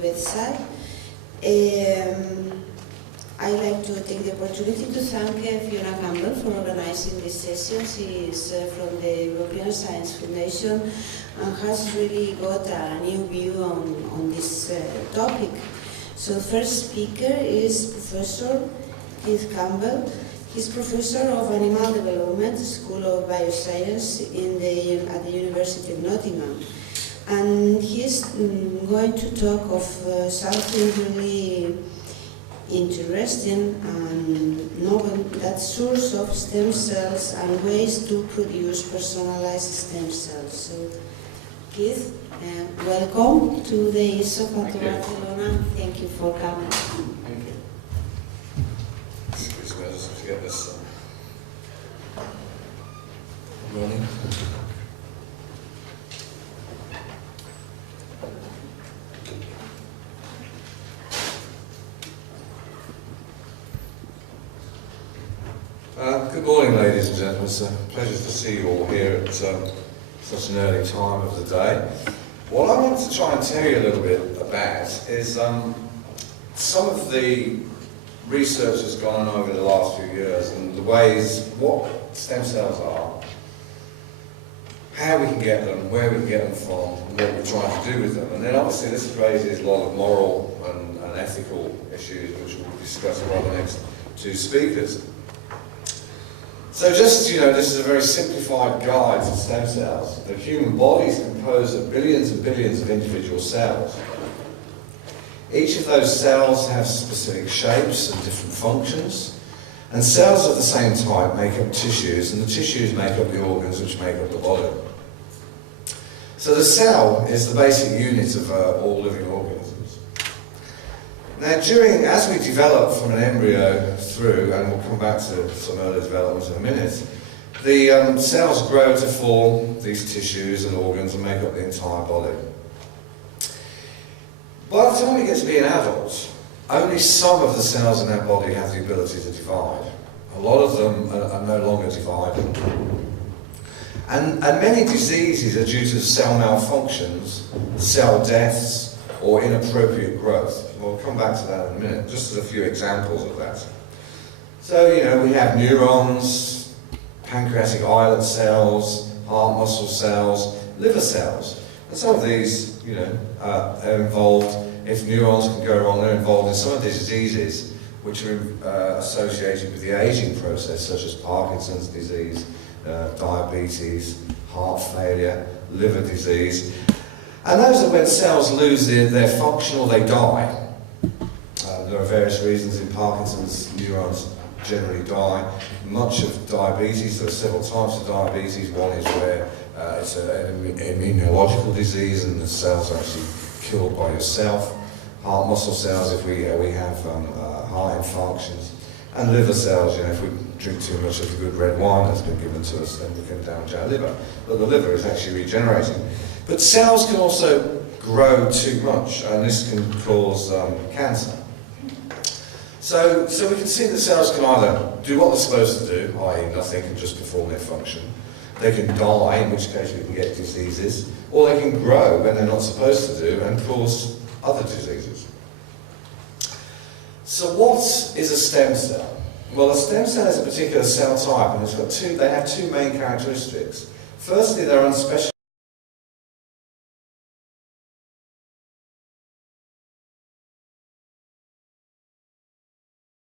Bedside. I'd like to take the opportunity to thank Fiona Campbell for organizing this session. She is from the European Science Foundation and has really got a new view on this topic. So the first speaker is Professor Keith Campbell. He's Professor of Animal Development, School of Bioscience at the University of Nottingham. And he's going to talk of something really interesting and novel, that source of stem cells and ways to produce personalized stem cells. So, Keith, welcome to the ESOF at Barcelona. Thank you for coming. Thank you. Excuse me, I just have to get this running. Good morning, ladies and gentlemen. It's a pleasure to see you all here at such an early time of the day. What I want to try and tell you a little bit about is some of the research that's gone on over the last few years and the ways, what stem cells are, how we can get them, where we can get them from, and what we're trying to do with them. And then obviously this raises a lot of moral and ethical issues which we'll discuss by the next two speakers. So just, this is a very simplified guide to stem cells. The human body is composed of billions and billions of individual cells. Each of those cells have specific shapes and different functions. And cells of the same type make up tissues, and the tissues make up the organs which make up the body. So the cell is the basic unit of all living organisms. Now, as we develop from an embryo through, and we'll come back to some early developments in a minute, the cells grow to form these tissues and organs and make up the entire body. By the time we get to be an adult, only some of the cells in our body have the ability to divide. A lot of them are no longer divided. And many diseases are due to cell malfunctions, cell deaths, or inappropriate growth. We'll come back to that in a minute, just as a few examples of that. So, we have neurons, pancreatic islet cells, heart muscle cells, liver cells. And some of these, are involved, if neurons can go wrong, they're involved in some of these diseases which are associated with the aging process, such as Parkinson's disease, diabetes, heart failure, liver disease. And those are when cells lose their function or they die. There are various reasons in Parkinson's, neurons generally die. Much of diabetes, there are several types of diabetes. One is where it's an immunological disease and the cells are actually killed by yourself. Heart muscle cells, if we have heart infarctions. And liver cells, if we drink too much of the good red wine that's been given to us, then we can damage our liver. But the liver is actually regenerating. But cells can also grow too much, and this can cause cancer. So we can see that cells can either do what they're supposed to do, i.e. nothing, and just perform their function. They can die, in which case we can get diseases, or they can grow when they're not supposed to do and cause other diseases. So what is a stem cell? Well, a stem cell is a particular cell type, and they have two main characteristics. Firstly, they're unspecialized.